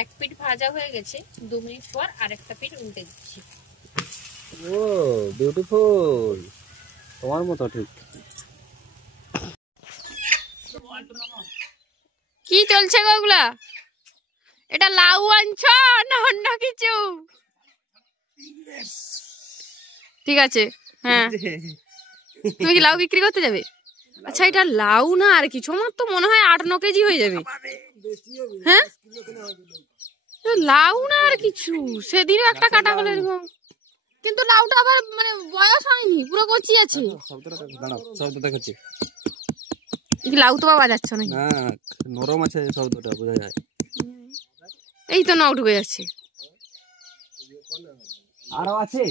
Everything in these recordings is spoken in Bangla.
এক পিঠ ভাজা হয়ে গেছে, 2 মিনিট পর আরেকটা পিঠ উল্টে দিচ্ছি। ও বিউটিফুল, তোমার মতো ঠিক। কি চলছে গো ওগুলা? এটা লাউ আনছ না অন্য কিছু? ঠিক আছে, হ্যাঁ। তুমি কি লাউ বিক্রি করতে যাবে? আচ্ছা, এটা লাউ না আর কিছু, আমার তো মনে হয় 8-9 কেজি হয়ে যাবে। হ্যাঁ, লাউ না আর কিছু। সেদিনও একটা কাটা হলো এরকম, কিন্তু লাউটা আবার মানে বয়স হয়নি, পুরো কচি আছে। লাউ তো পাওয়া যাচ্ছে না, নরম আছে, শব্দটা বোঝা যায়। এই তো নাও ঢুকে যাচ্ছে। আরো আছে।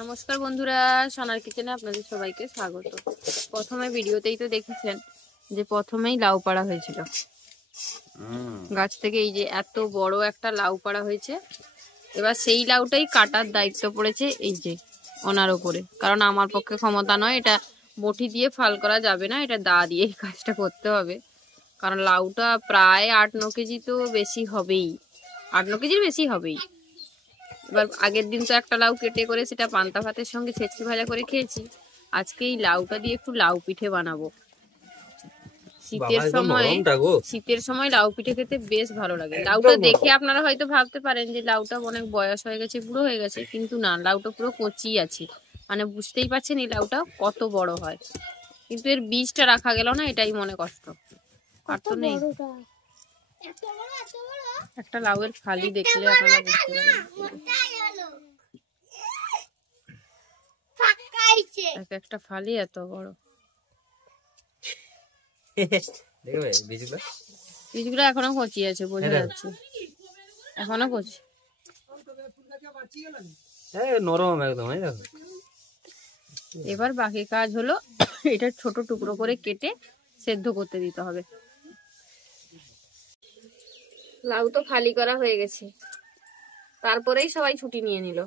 নমস্কার বন্ধুরা, সোনার কিচেনে আপনাদের সবাইকে স্বাগত। প্রথমে ভিডিওতেই তো দেখেছেন যে প্রথমেই লাউ পাড়া হয়েছিল গাছ থেকে। এই যে এত বড় একটা লাউ পাড়া হয়েছে। এবার সেই লাউটাই কাটার দায়িত্ব পড়েছে এই যে ওনার উপরে, কারণ আমার পক্ষে ক্ষমতা নয়, এটা বটি দিয়ে ফাল করা যাবে না, এটা দা দিয়ে এই কাজটা করতে হবে। কারণ লাউটা প্রায় 8-9 কেজি তো বেশি হবেই, 8-9 কেজির বেশি হবেই। এবার আগের দিন তো একটা লাউ কেটে করে সেটা পান্তা ভাতের সঙ্গে ছেঁচকি ভাজা করে খেয়েছি। আজকে এই লাউটা দিয়ে একটু লাউ পিঠে বানাবো। শীতের সময় লাউ পিঠে খেতে বেশ ভালো লাগে। লাউটা দেখে আপনারা হয়তো ভাবতে পারেন যে লাউটা অনেক বয়স হয়ে গেছে, বুড়ো হয়ে গেছে, কিন্তু না, লাউটা পুরো কচি আছে। মানে বুঝতেই পারছেন এই লাউটা কত বড় হয়, কিন্তু এর বীজটা রাখা গেল না, এটাই মনে কষ্ট। আর তো নেই। একটা লাউয়ের ফালি দেখলে আপনারা বুঝতে পারেন, একটা ফালি এত বড়। বীজগুলো এখনো কচি আছে, বোঝা যাচ্ছে এখনো কচি, নরম একদম। এবার বাকি কাজ হলো এটা ছোট টুকরো করে কেটে সেদ্ধ করতে দিতে হবে। লাউ তো ফালি করা হয়ে গেছে, তারপরেই সবাই ছুটি নিয়ে নিল।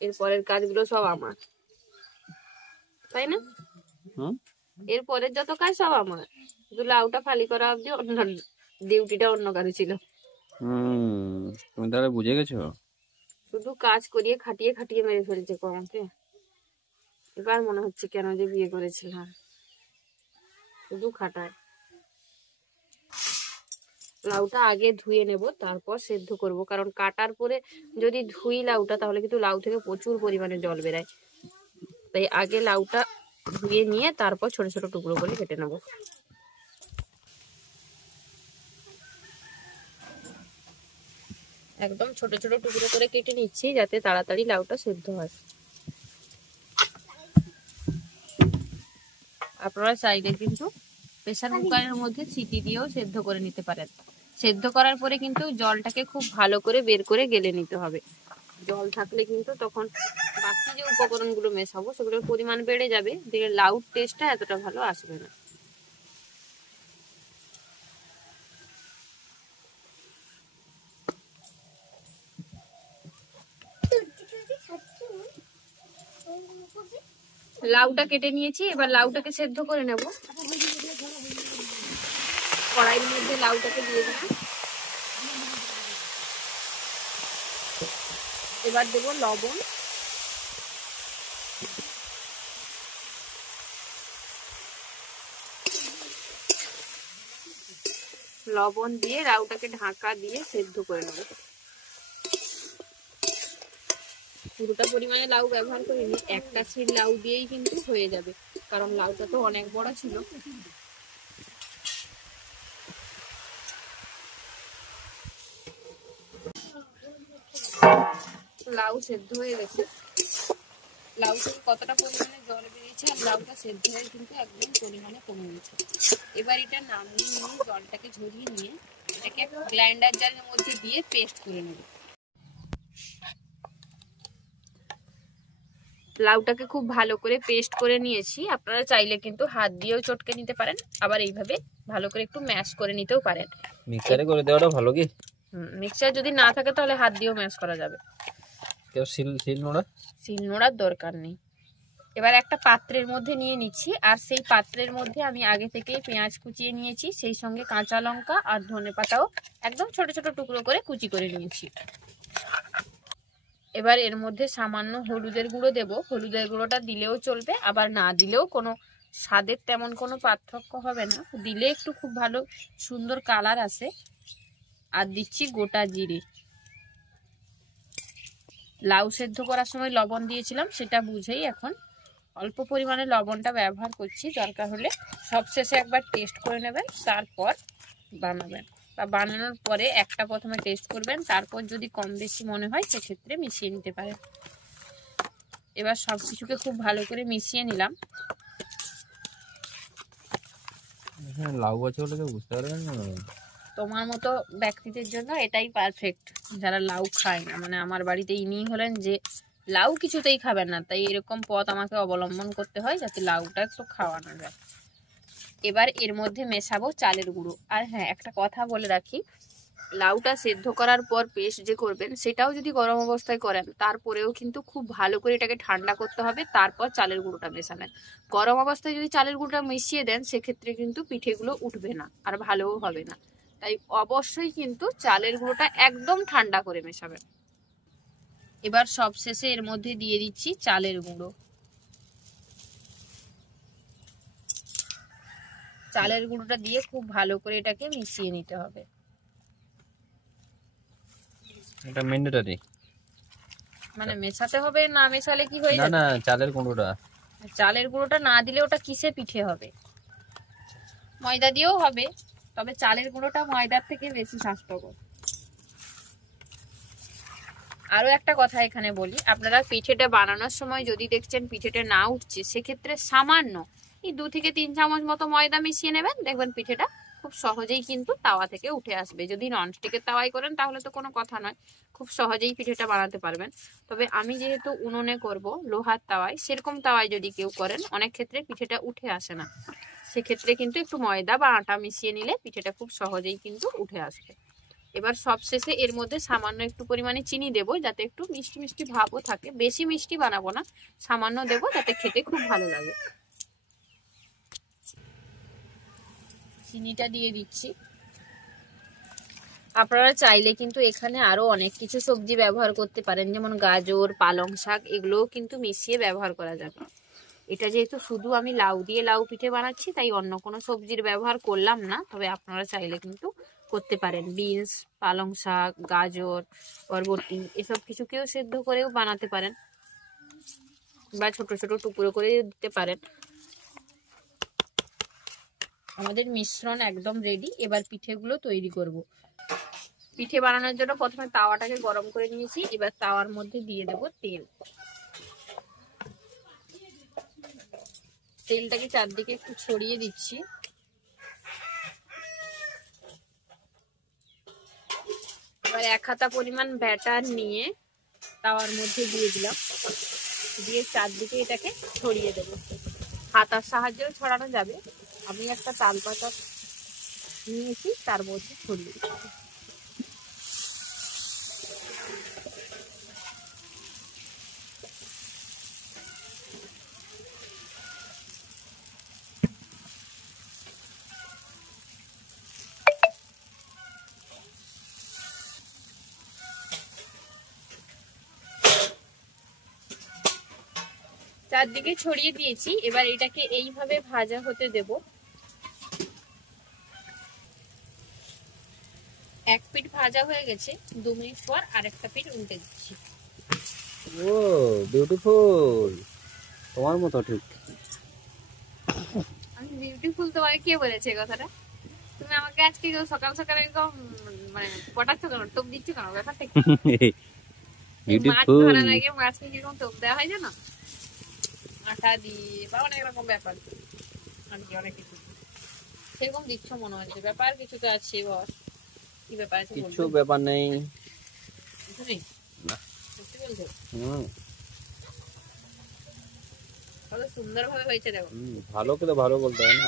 এরপরের কাজগুলো সব আমার, তাই না? এরপরের যত কাজ সব আমার, শুধু লাউটা ফালি করা অব্দি অন্য ডিউটিটা অন্য কারো ছিল। তুমি তাহলে বুঝে গেছো, শুধু কাজ করিয়ে খাটিয়ে খাটিয়ে মেরে ফেলছে আমাকে। এবার মনে হচ্ছে কেন যে বিয়ে করেছিলাম, শুধু খাটায়। লাউটা আগে ধুয়ে নেব, তারপর সেদ্ধ করব, কারণ কাটার পরে যদি ধুই লাউটা তাহলে কিন্তু লাউ থেকে প্রচুর পরিমাণে জল বেরায়। তাই আগে লাউটা ধুয়ে নিয়ে তারপর ছোট ছোট টুকরো করে কেটে নেব। একদম ছোট ছোট টুকরো করে কেটে নিচ্ছি যাতে তাড়াতাড়ি লাউটা সেদ্ধ হয়। আপনারা চাইলে কিন্তু প্রেসার কুকারের মধ্যে সিটি দিয়েও সেদ্ধ করে নিতে পারেন। সেদ্ধ করার পরে কিন্তু জলটাকে খুব ভালো করে বের করে গেলে নিতে হবে। জল থাকলে কিন্তু তখন বাকি যে উপকরণগুলো মেশাবো সেগুলোর পরিমাণ বেড়ে যাবে, দিয়ে লাউর টেস্টটা এতটা ভালো আসবে না। লাউটা কেটে নিয়েছি, এবার লাউটাকে সেদ্ধ করে নেব। কড়াইয়ের মধ্যে লাউটাকে দিয়ে দিলাম, এবার দেবো লবণ, লবণ দিয়ে লাউটাকে ঢাকা দিয়ে সেদ্ধ করে নেব। পুরোটা পরিমাণে লাউ ব্যবহার করিনি, একটা ছিট লাউ দিয়েই কিন্তু হয়ে যাবে, কারণ লাউটা তো অনেক বড় ছিল। লাউ সেদ্ধ হয়ে গেছে, লাউ থেকে কতটা পরিমাণে জল বেরিয়েছে আর লাউটা সেদ্ধ হয়ে কিন্তু একদম পরিমাণে কমে গেছে। এবার এটা নামিয়ে নিয়ে জলটাকে ঝরিয়ে নিয়ে এটাকে গ্রাইন্ডার জারের মধ্যে দিয়ে পেস্ট করে নেব। লাউটাকে খুব ভালো করে পেস্ট করে নিয়েছি। আপনারা চাইলে কিন্তু হাত দিয়েও চটকে নিতে পারেন, আবার এইভাবে ভালো করে একটু ম্যাশ করে নিতেও পারেন। মিক্সারে করে দেওয়াটা ভালো কি? মিক্সার যদি না থাকে তাহলে হাত দিয়েও ম্যাশ করা যাবে। শিল নোড়ার দরকার নেই। এবার একটা পাত্রের মধ্যে নিয়ে নিচ্ছি, আর সেই পাত্রের মধ্যে আমি আগে থেকেই পেঁয়াজ কুচিয়ে নিয়েছি, সেই সঙ্গে কাঁচা লঙ্কা আর ধনেপাতাও একদম ছোট ছোট টুকরো করে কুচি করে নিয়েছি। এবার এর মধ্যে সামান্য হলুদের গুঁড়ো দেব। হলুদের গুঁড়োটা দিলেও চলবে, আবার না দিলেও কোনো স্বাদের তেমন কোনো পার্থক্য হবে না, দিলে একটু খুব ভালো সুন্দর কালার আসে। আর দিচ্ছি গোটা জিরে। লাউ সেদ্ধ করার সময় লবণ দিয়েছিলাম, সেটা বুঝেই এখন অল্প পরিমাণে লবণটা ব্যবহার করছি। দরকার হলে সবশেষে একবার টেস্ট করে নেবেন, তারপর বানাবেন। বা বানানোর পরে একটা প্রথমে টেস্ট করবেন, তারপর যদি কম বেশি মনে হয় সেক্ষেত্রে মিশিয়ে নিতে পারেন। এবার সব কিছুকে খুব ভালো করে মিশিয়ে নিলাম। লাউ আছে বলে তো বুঝতে পারবেন না। তোমার মতো ব্যক্তিদের জন্য এটাই পারফেক্ট, যারা লাউ খায় না। মানে আমার বাড়িতে ইনি হলেন যে লাউ কিছুতেই খাবেন না, তাই এরকম পথ আমাকে অবলম্বন করতে হয় যাতে লাউটা একটু খাওয়ানো যায়। এবার এর মধ্যে মেশাবো চালের গুঁড়ো। আর হ্যাঁ, একটা কথা বলে রাখি, লাউটা সেদ্ধ করার পর পেস্ট যে করবেন সেটাও যদি গরম অবস্থায় করেন, তারপরেও কিন্তু খুব ভালো করে এটাকে ঠান্ডা করতে হবে, তারপর চালের গুঁড়োটা মেশাবেন। গরম অবস্থায় যদি চালের গুঁড়োটা মিশিয়ে দেন সেক্ষেত্রে কিন্তু পিঠেগুলো উঠবে না আর ভালোও হবে না। তাই অবশ্যই কিন্তু চালের গুঁড়োটা একদম ঠান্ডা করে মেশাবেন। এবার সবশেষে এর মধ্যে দিয়ে দিচ্ছি চালের গুঁড়ো। চালের গুঁড়োটা দিয়ে খুব ভালো করে এটাকে মিশিয়ে নিতে হবে। এটা ম্যান্ডেটরি, মানে মেশাতে হবে, না মেশালে কি হয়ে যাবে? না না, চালের গুঁড়োটা। চালের গুঁড়োটা না দিলে ওটা কিসে পিঠে হবে? ময়দা দিয়েও হবে, তবে চালের গুঁড়োটা ময়দার থেকে বেশি স্বাস্থ্যকর। আরো একটা কথা এখানে বলি, আপনারা পিঠেটা বানানোর সময় যদি দেখছেন পিঠেটা না উঠছে, সেক্ষেত্রে সামান্য এই 2 থেকে 3 চামচ মতো ময়দা মিশিয়ে নেবেন, দেখবেন পিঠেটা খুব সহজেই কিন্তু তাওয়া থেকে উঠে আসবে। যদি ননস্টিকের তাওয়ায় করেন তাহলে তো কোনো কথা নয়, খুব সহজেই পিঠেটা বানাতে পারবেন। তবে আমি যেহেতু উনুনে করব, লোহার তাওয়ায়, সেরকম তাওয়ায় যদি কেউ করেন অনেক ক্ষেত্রে পিঠেটা উঠে আসে না। সেক্ষেত্রে কিন্তু একটু ময়দা বা আটা মিশিয়ে নিলে পিঠেটা খুব সহজেই কিন্তু উঠে আসবে। এবার সবশেষে এর মধ্যে সামান্য একটু পরিমাণে চিনি দেব, যাতে একটু মিষ্টি মিষ্টি ভাবও থাকে। বেশি মিষ্টি বানাবো না, সামান্য দেব, যাতে খেতে খুব ভালো লাগে। চিনিটা দিয়ে দিচ্ছি। আপনারা চাইলে কিন্তু এখানে আরো অনেক কিছু সবজি ব্যবহার করতে পারেন, যেমন গাজর, পালং শাক, এগুলোও কিন্তু মিশিয়ে ব্যবহার করা যাবে। এটা যেহেতু শুধু আমি লাউ দিয়ে লাউ পিঠে বানাচ্ছি, তাই অন্য কোনো সবজির ব্যবহার করলাম না। তবে আপনারা চাইলে কিন্তু করতে পারেন। বিনস, পালং শাক, গাজর, বরবটি, এসব কিছুকেও সেদ্ধ করেও বানাতে পারেন, বা ছোট ছোট টুকরো করে দিতে পারেন। আমাদের মিশ্রণ একদম রেডি। এবার পিঠেগুলো তৈরি করব। পিঠে বানানোর জন্য প্রথমে তাওয়াটাকে গরম করে নিয়েছি। এবার তাওয়ার মধ্যে দিয়ে দেব তেল। তেলটাকে চারদিকে একটু ছড়িয়ে দিচ্ছি। এবার 1 হাতা পরিমাণ ব্যাটার নিয়ে তাওয়ার মধ্যে দিয়ে দিলাম, দিয়ে চারদিকে এটাকে ছড়িয়ে দেব। হাতার সাহায্যেও ছড়ানো যাবে, আমি একটা তাল পাতা নিয়েছি, তার মধ্যে ছড়িয়ে দিচ্ছি। চারদিকে ছড়িয়ে দিয়েছি। এবার এটাকে এইভাবে ভাজা হতে দেব। এক পিঠ ভাজা হয়ে গেছে, 2 মিনিট পর আরেকটা পিঠ উল্টে দিচ্ছি। ও বিউটিফুল, তোমার মতো ঠিক। আমি বিউটিফুল, তোমাকে কে বলেছে কথাটা? তুমি আমাকে আজকে সকাল সকাল একদম মানে পটাচ্ছ কেন, টোপ দিচ্ছ কেন? ব্যাপারটা কি? মাছ ধরার আগে মাছকে কিরকম টোপ দেওয়া হয় জানো? আটা দিয়ে বা অনেক রকম ব্যাপার আর কি, অনেক কিছু সেরকম দিচ্ছ মনে হচ্ছে। ব্যাপার কিছু তো আছে বস। কি ব্যাপার আছে? কিছু ব্যাপার নেই। সত্যি বলছো? কত সুন্দর ভাবে হয়েছে দেখো। ভালো করে ভালো বলতে হয় না।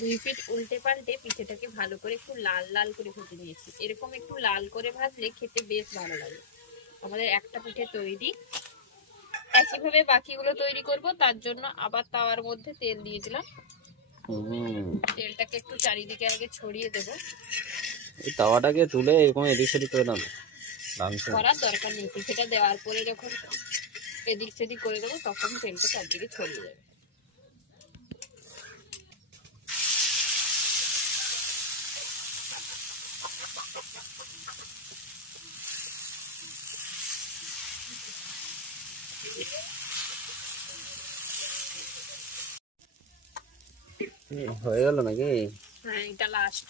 2 পিঠ উল্টে পাল্টে পিঠেটাকে ভালো করে একটু লাল লাল করে ভেজে নিয়েছি। এরকম একটু লাল করে ভাজলে খেতে বেশ ভালো লাগে। আমাদের একটা পিঠে তৈরি। একইভাবে বাকিগুলো তৈরি করব, তার জন্য আবার তাওয়ার মধ্যে তেল দিয়ে দিলাম। তেলটাকে একটু চারিদিকে আগে ছড়িয়ে দেবো। এই তাওয়াটাকে তুলে এরকম এদিক সেদিক করে দাও, করার দরকার নেই, পিঠেটা দেওয়ার পরে যখন এদিক সেদিক করে দেবো তখন তেলটা চারদিকে ছড়িয়ে যাবে। হয়ে গেল নাকি? হ্যাঁ, এটা লাস্ট।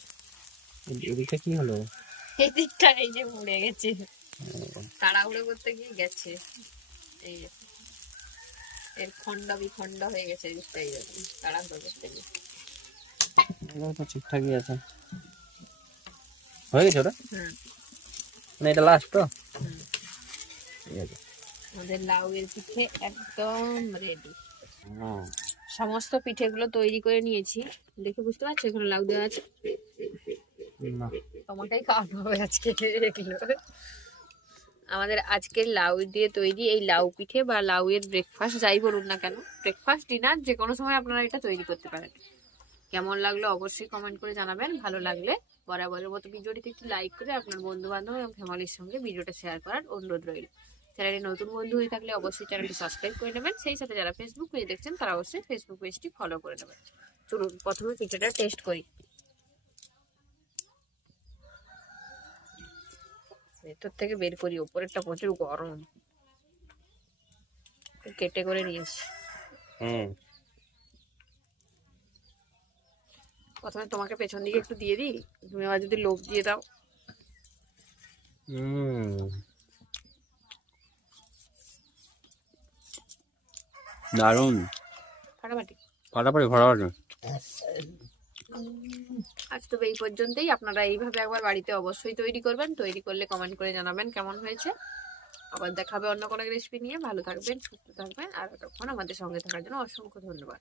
এদিকটা কি হলো? এদিকটা এই যে মুড়ে গেছে, তাড়াহুড়ো করতে গিয়ে গেছে। এই যে এর খন্ড বিখন্ড হয়ে গেছে, এদিকটা এই জন্য তাড়াহুড়ো করতে গিয়ে। তো ঠিকঠাকই আছে, হয়ে গেছে ওটা। মানে এটা লাস্ট তো? ঠিক আছে, আমাদের লাউয়ের পিঠে একদম রেডি। সমস্ত পিঠেগুলো তৈরি করে নিয়েছি, দেখে বুঝতে পারছো এখানে লাউ দেওয়া আছে। তোমাকেই খাওয়ানো হবে আজকে এগুলো। আমাদের আজকের লাউ দিয়ে তৈরি এই লাউ পিঠে বা লাউয়ের ব্রেকফাস্ট যাই বলুন না কেন, ব্রেকফাস্ট ডিনার যে কোনো সময় আপনারা এটা তৈরি করতে পারেন। কেমন লাগলো অবশ্যই কমেন্ট করে জানাবেন। ভালো লাগলে বরাবরের মতো ভিডিওটিতে একটু লাইক করে আপনার বন্ধু বান্ধব এবং ফ্যামিলির সঙ্গে ভিডিওটা শেয়ার করার অনুরোধ রইল। চ্যানেলে নতুন বন্ধু হয়ে থাকলে অবশ্যই চ্যানেলটি সাবস্ক্রাইব করে নেবেন। সেই সাথে যারা ফেসবুক পেজ দেখছেন তারা অবশ্যই ফেসবুক পেজটি ফলো করে নেবেন। চলুন প্রথমে পিঠাটা টেস্ট করি। ভেতর থেকে বের করি, উপরেরটা প্রচুর গরম, কেটে করে নিয়েছি। প্রথমে তোমাকে পেছন দিকে একটু দিয়ে দিই, তুমি আবার যদি লোভ দিয়ে দাও। দারুন, ফাটাফাটি ফাটাফাটি ফাটাফাটি। আজ তো এই পর্যন্তই। আপনারা এইভাবে একবার বাড়িতে অবশ্যই তৈরি করবেন, তৈরি করলে কমেন্ট করে জানাবেন কেমন হয়েছে। আবার দেখাবে অন্য কোনো রেসিপি নিয়ে। ভালো থাকবেন, সুস্থ থাকবেন, আর তখন আমাদের সঙ্গে থাকার জন্য অসংখ্য ধন্যবাদ।